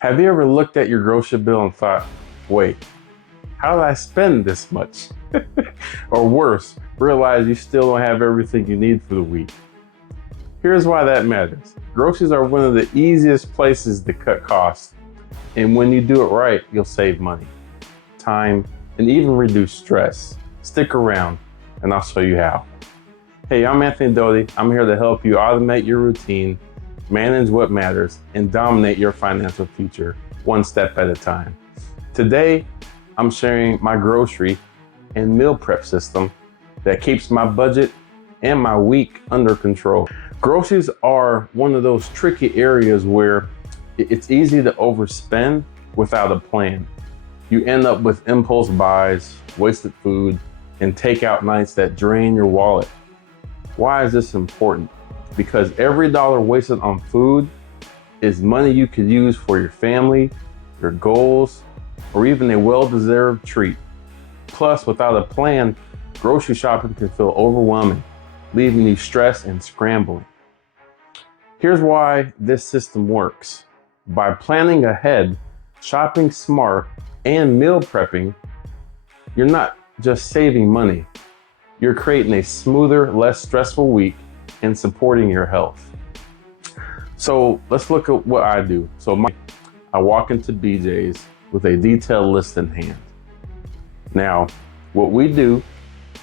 Have you ever looked at your grocery bill and thought, wait, how did I spend this much? Or worse, realize you still don't have everything you need for the week? Here's why that matters. Groceries are one of the easiest places to cut costs. And when you do it right, you'll save money, time, and even reduce stress. Stick around and I'll show you how. Hey, I'm Anthony-Doty. I'm here to help you automate your routine, manage what matters, and dominate your financial future one step at a time. Today, I'm sharing my grocery and meal prep system that keeps my budget and my week under control. Groceries are one of those tricky areas where it's easy to overspend without a plan. You end up with impulse buys, wasted food, and takeout nights that drain your wallet. Why is this important? Because every dollar wasted on food is money you could use for your family, your goals, or even a well-deserved treat. Plus, without a plan, grocery shopping can feel overwhelming, leaving you stressed and scrambling. Here's why this system works. By planning ahead, shopping smart, and meal prepping, you're not just saving money, you're creating a smoother, less stressful week and supporting your health. So let's look at what I do. I walk into BJ's with a detailed list in hand. Now, what we do,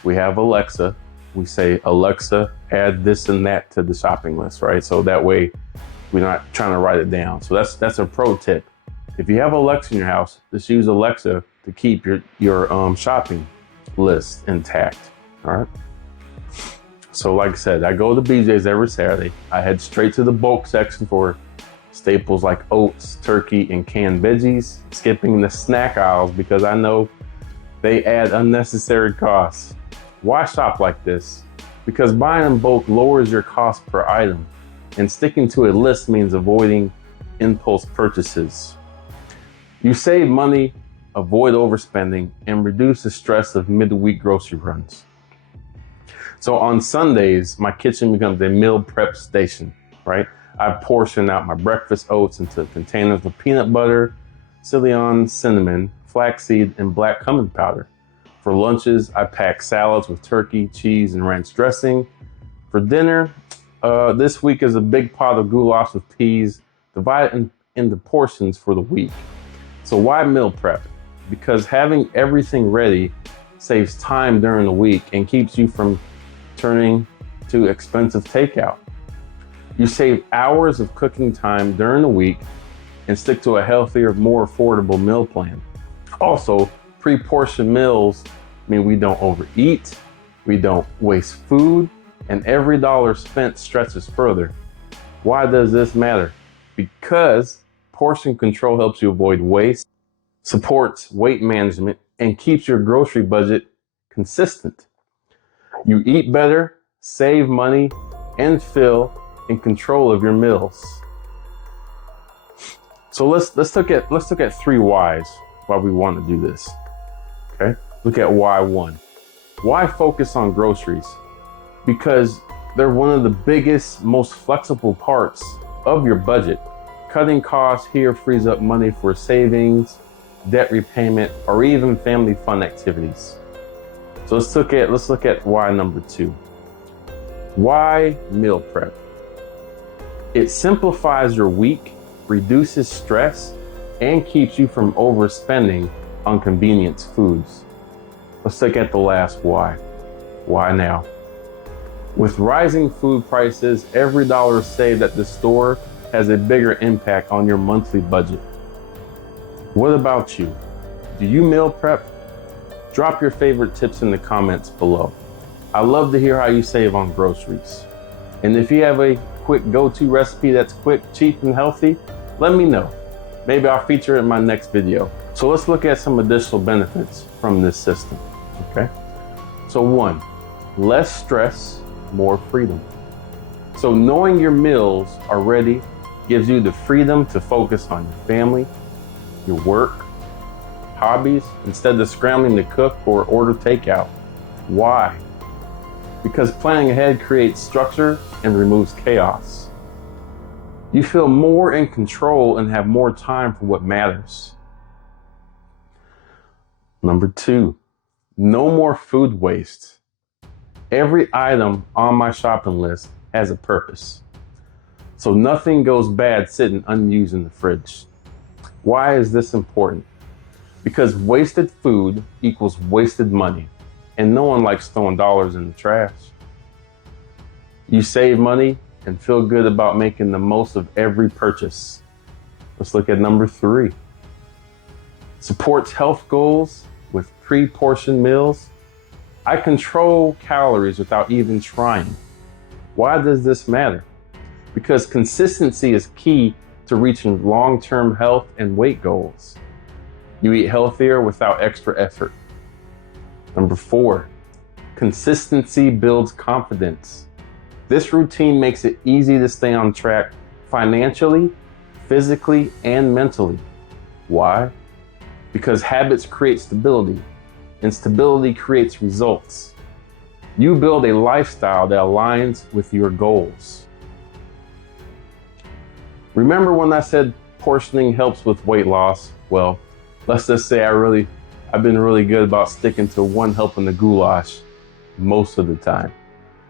we have Alexa. We say, Alexa, add this and that to the shopping list, right? So that way we're not trying to write it down. So that's a pro tip. If you have Alexa in your house, just use Alexa to keep your shopping list intact, all right? So like I said, I go to BJ's every Saturday. I head straight to the bulk section for staples like oats, turkey, and canned veggies, skipping the snack aisles because I know they add unnecessary costs. Why shop like this? Because buying in bulk lowers your cost per item, and sticking to a list means avoiding impulse purchases. You save money, avoid overspending, and reduce the stress of midweek grocery runs. So on Sundays, my kitchen becomes a meal prep station, right? I portion out my breakfast oats into containers with peanut butter, Ceylon cinnamon, flaxseed, and black cumin powder. For lunches, I pack salads with turkey, cheese, and ranch dressing. For dinner, this week is a big pot of goulash with peas, divided into portions for the week. So why meal prep? Because having everything ready saves time during the week and keeps you from turning to expensive takeout. You save hours of cooking time during the week and stick to a healthier, more affordable meal plan. Also, pre-portioned meals mean we don't overeat, we don't waste food, and every dollar spent stretches further. Why does this matter? Because portion control helps you avoid waste, supports weight management, and keeps your grocery budget consistent. You eat better, save money, and feel in control of your meals. So let's look at 3 whys why we want to do this. Okay? Look at why 1. Why focus on groceries? Because they're one of the biggest, most flexible parts of your budget. Cutting costs here frees up money for savings, debt repayment, or even family fun activities. So let's look at why number 2. Why meal prep? It simplifies your week, reduces stress, and keeps you from overspending on convenience foods. Let's look at the last why. Why now? With rising food prices, every dollar saved at the store has a bigger impact on your monthly budget. What about you? Do you meal prep? Drop your favorite tips in the comments below. I love to hear how you save on groceries. And if you have a quick go-to recipe that's quick, cheap, and healthy, let me know. Maybe I'll feature it in my next video. So let's look at some additional benefits from this system, okay? So 1, less stress, more freedom. So knowing your meals are ready gives you the freedom to focus on your family, your work, hobbies, instead of scrambling to cook or order takeout. Why? Because planning ahead creates structure and removes chaos. You feel more in control and have more time for what matters. Number 2, no more food waste. Every item on my shopping list has a purpose. So nothing goes bad sitting unused in the fridge. Why is this important? Because wasted food equals wasted money, and no one likes throwing dollars in the trash. You save money and feel good about making the most of every purchase. Let's look at number 3. Supports health goals with pre-portioned meals. I control calories without even trying. Why does this matter? Because consistency is key to reaching long-term health and weight goals. You eat healthier without extra effort. Number 4, consistency builds confidence. This routine makes it easy to stay on track financially, physically, and mentally. Why? Because habits create stability, and stability creates results. You build a lifestyle that aligns with your goals. Remember when I said portioning helps with weight loss? Well, let's just say I've been really good about sticking to one helping the goulash most of the time.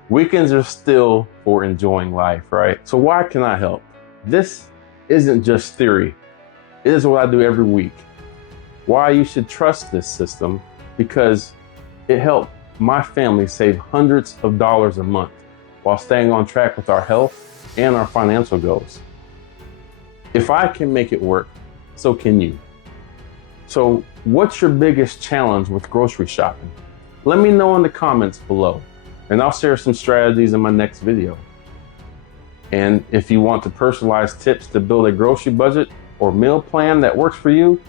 Weekends are still for enjoying life, right? So why can I help? This isn't just theory. It is what I do every week. Why you should trust this system? Because it helped my family save hundreds of dollars a month while staying on track with our health and our financial goals. If I can make it work, so can you. So what's your biggest challenge with grocery shopping? Let me know in the comments below, and I'll share some strategies in my next video. And if you want to personalize tips to build a grocery budget or meal plan that works for you,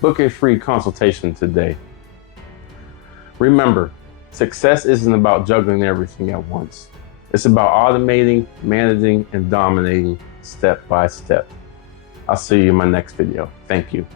book a free consultation today. Remember, success isn't about juggling everything at once. It's about automating, managing, and dominating step by step. I'll see you in my next video. Thank you.